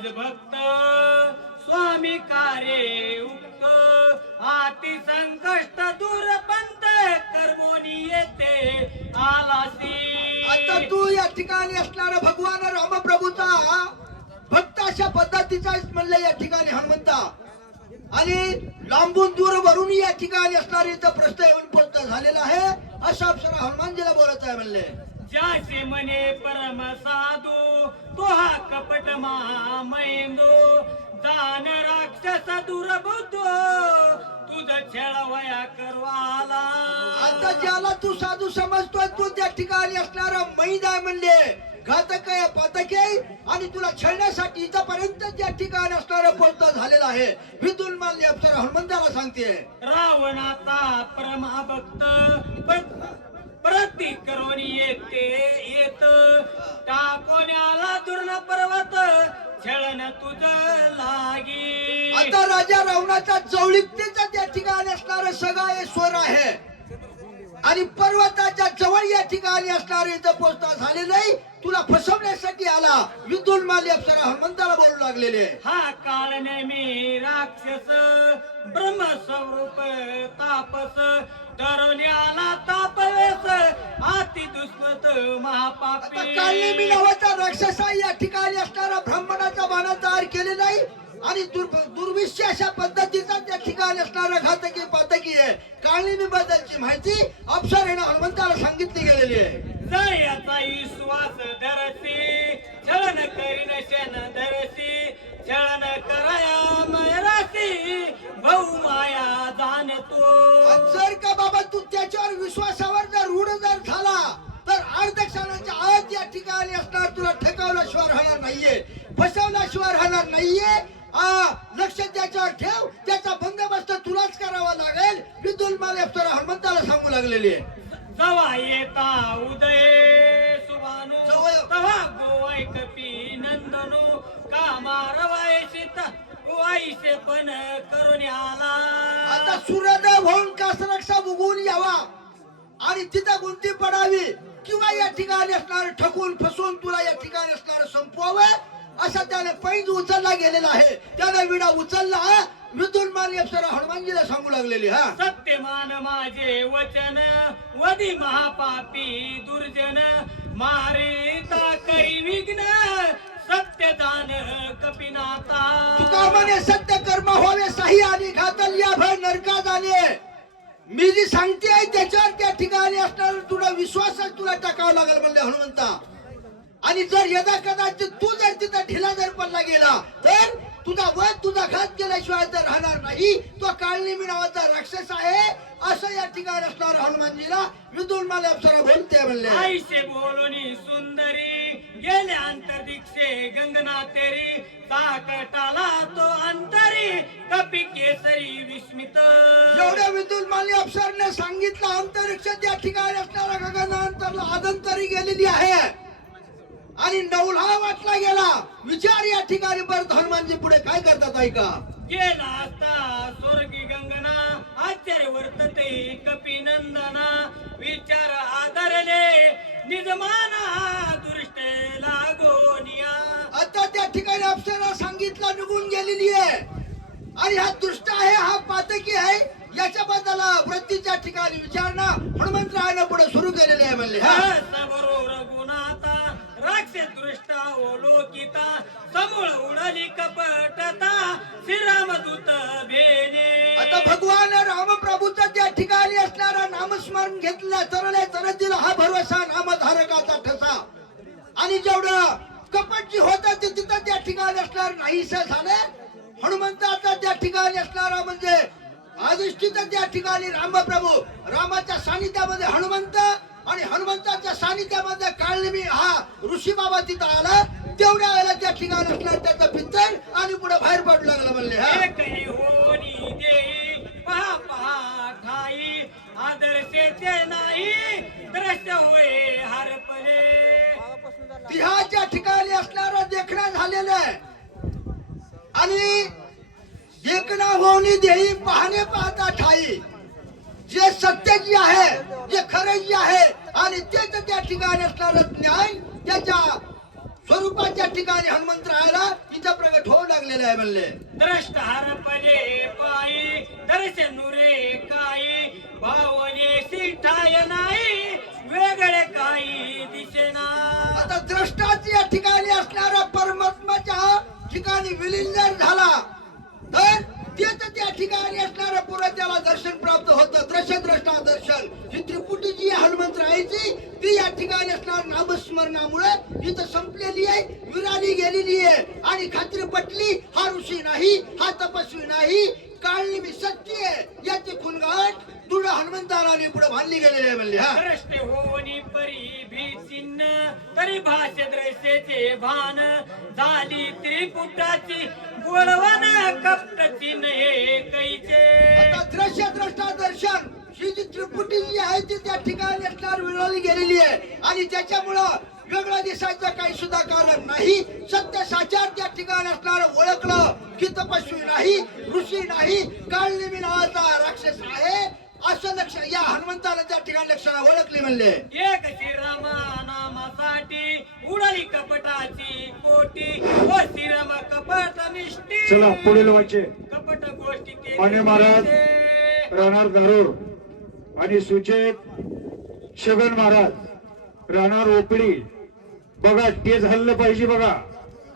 निज भक्त स्वामी कार्ये उक्त आती संकष्ट दूर पंत कर्मोनी येते आलासी. आता तू या ठिकाणी असणारा भगवान रामप्रभूचा भक्त अशा पद्धतीचा म्हणलं या ठिकाणी हनुमंता. आणि लांबून दूर वरून या ठिकाणी असणारी इथं प्रश्न येऊन पोहोच झालेला आहे. अशा अक्षरा हनुमानजीला बोलत आहे म्हणले. ज्याचे मने परम साधू तो हा कपट महामैंदो दान राक्षस दुर्बुद्धो तुझ छळवया करवाला. आता ज्याला तू साधू समजतोय तू त्या ठिकाणी असणारा मैद आहे म्हणले, घातक आहे, पातक आहे आणि तुला छळण्यासाठी इथपर्यंत त्या ठिकाणी असणारा पोहोच झालेला आहे. विदुल मानले अप्सरा हनुमंताला सांगते. रावणाचा परमा भक्त प्रती करून येते येत टाकोण्याला दुर्ण पर्वत छळण तुझ लागी. आता राजा रावणाचा जवळीकतेचा त्या ठिकाणी असणारा सगळा स्वर आहे आणि पर्वताच्या जवळ या ठिकाणी असणारे इथं पोहोचता झाले नाही. तुला फसवण्यासाठी आला. विदुल माली अप्सरा हनुमंताला बोलू लागलेले. हा काळ नेमी राक्षस ब्रह्मस्वरूप तापस तरुण्याला तापवेस अति दुष्मत महापापी. कालनेमी नावाचा राक्षस या ठिकाणी असणारा ब्राह्मणाचा बाणा तयार केले नाही आणि दुर्विश्य अशा पद्धतीचा त्या ठिकाणी असणारा घातकी पातकी आहे. कालनेमी बद्दलची माहिती अप्सरेने हनुमंताला सांगितली गेलेली आहे. जयाचा विश्वास धरसी छळन करीन शन धरसी छळन कराया मयरासी भाऊ माया जाणतो. जर का बाबा तू त्याच्यावर विश्वासावर जर रूढ जर झाला तर अर्ध क्षणाच्या आत या ठिकाणी असणार तुला ठेकावल्याशिवाय राहणार नाहीये, फसवल्याशिवाय राहणार नाहीये. लक्ष त्याच्यावर ठेव. त्याचा बंदोबस्त तुलाच करावा लागेल. विदुल माले अप्सरा हनुमंताला सांगू लागलेली आहे. जवा येता उदय सुभानो तवा गोवाय कपी नंदनो कामारवाय सीता वाईसे पण करून आला. आता सूर्योदय होऊन कासरक्षा उगवून यावा आणि तिथं गुंती पडावी किंवा या ठिकाणी असणार ठकून फसवून तुला या ठिकाणी असणार संपवावं असा त्याने पैज उचलला गेलेला आहे. त्याने विडा उचलला. विदुल माली अप्सरा हनुमानजीला सांगू लागलेली. हा सत्यमान माझे वचन वदी महापापी दुर्जन मारिता करी विघ्न सत्य दान कपिनाथा. तुका म्हणे सत्य कर्म व्हावे साही आणि घातल या भय नरका जाणे. मी जी सांगते आहे त्याच्यावर त्या ठिकाणी असणार तुला विश्वासच तुला टाकावा लागेल म्हणले हनुमंता. आणि जर यदा कदाचित तू जर तिथं ढिला जर पडला गेला तर तुझा वध तुझा घात केल्याशिवाय तर राहणार नाही. तो काळनेमी नावाचा राक्षस आहे असं या ठिकाणी असणार हनुमानजीला विदुल माले अप्सरा बोलते म्हणले. आईसे बोलोनी सुंदरी गेले अंतर्दिक्षे गंगना तेरी ताकटाला तो अंतरी कपी केसरी विस्मित. एवढ्या विदुल माली अप्सरने सांगितलं अंतरिक्ष त्या ठिकाणी असणारा गगनांतरला आदंतरी गेलेली आहे आणि नवला वाटला गेला. विचार या ठिकाणी परत हनुमानजी पुढे काय करतात ऐका. गेला असता स्वर्गी गंगना आश्चर्य वर्तते कपी नंदना विचार आदरले निजमाना दृष्टे लागोनिया. आता त्या ठिकाणी अप्सरा सांगितलं निघून गेलेली आहे आणि हा दुष्ट आहे हा पातकी आहे याच्याबद्दल वृत्तीच्या ठिकाणी विचारणा हनुमंतरायाने पुढे सुरू केलेली आहे म्हणले. सबरो रघुनाथा राक्षस दृष्ट ओलोकिता समूळ उडाली कपटता श्रीरामदूत भेने. आता भगवान रामप्रभूचा त्या ठिकाणी असणारा नामस्मरण घेतला तरले तरतील हा भरवसा नामधारकाचा ठसा आणि जेवढं कपट जी होतं ते तिथं त्या ठिकाणी असणार नाहीसं झालं. हनुमंताचा त्या ठिकाणी असणारा म्हणजे अधिष्ठित त्या ठिकाणी रामप्रभू रामाच्या सानिध्यामध्ये हनुमंत आणि हनुमंताच्या सानिध्यामध्ये काळनेमी हा ऋषी बाबा तिथं आला. तेवढ्या वेळेला त्या ठिकाणी असणार त्याचा पित्तर आणि पुढे बाहेर पडू लागला म्हणले. एकही होनी देई पहा पहा ठाई आदर्शेचे नाही दृश्य होय हरपले. तिहाच्या ठिकाणी असणारा देखणा झालेलं आहे आणि देखणा होऊन देई पाहणे पाहता ठाई. जे सत्य जी आहे जे खरे जी आहे आणि तेच त्या ठिकाणी असणारं ज्ञान त्याच्या स्वरूपाच्या ठिकाणी हनुमंतरायाला इथं प्रगट लागलेलं आहे म्हणले. द्रष्ट हरपले पायी दर्शनुरे काही भावने सिठाय नाही वेगळे काही दिसेना. आता द्रष्टाच या ठिकाणी असणारा परमात्माच्या ठिकाणी विलीन जर झाला तर तेच त्या ठिकाणी असणाऱ्या पुढे त्याला दर्शन प्राप्त होतं. द्रष्टा दर्शन ही त्रिपुटी जी हनुमंत राहायची ती या ठिकाणी असणार नामस्मरणामुळे इथं संपलेली आहे, विराली गेलेली आहे. आणि खात्री पटली हा ऋषी नाही, हा तपस्वी नाही, काळनी मी सत्य आहे याची खुणगाट दृढ हनुमंताराने पुढे बांधली गेलेली आहे म्हणले. हा द्रष्टे होनी परी भीतीन तरी भाषे द्रष्टेचे भान झाली त्रिपुटाची गोडवन कपटाची हे कैचे. आता द्रष्टा दर्शन ही जी त्रिपुटी जी आहे ती त्या ठिकाणी असणार विरळली गेलेली आहे आणि त्याच्यामुळं वेगळं दिसायचं काही सुद्धा कारण नाही. सत्य साचार त्या ठिकाणी असणार ओळखलं की तपस्वी नाही, ऋषी नाही, काळनेमी नावाचा राक्षस आहे असं लक्ष या हनुमंतानं त्या ठिकाणी लक्षणा ओळखली म्हणले. एक श्रीरामा नामासाठी उडाली कपटाची कोटी व श्रीराम कपट निष्ठी. चला पुढील वाचे कपट गोष्टी केली मान्य महाराज ते. राहणार दारूर आणि सुचेत शगन महाराज राहणार ओपडी. बघा तेच हल्लं पाहिजे बघा.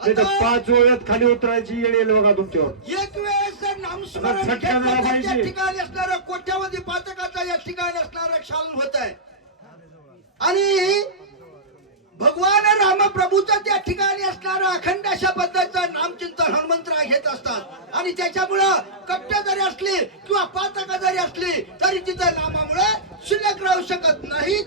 तिथं 5 वेळात खाली उतरायची येळ येईल बघा तुमच्यावर. एक वेळेस जर नामस्मरण आता झटका घेतलं झाला तर पाहिजे. त्या ठिकाणी असणारा कोट्यावधी पातकाचा या ठिकाणी असणारा क्षालन होत आहे. आणि भगवान रामप्रभूचा त्या ठिकाणी असणारा अखंड अशा पद्धतीचं नामचिंतन हनुमंतराव घेत असतात आणि त्याच्यामुळं कपट्या जरी असली किंवा पातका जरी असली तरी तिथं नामामुळे शिल्लक राहू शकत नाही.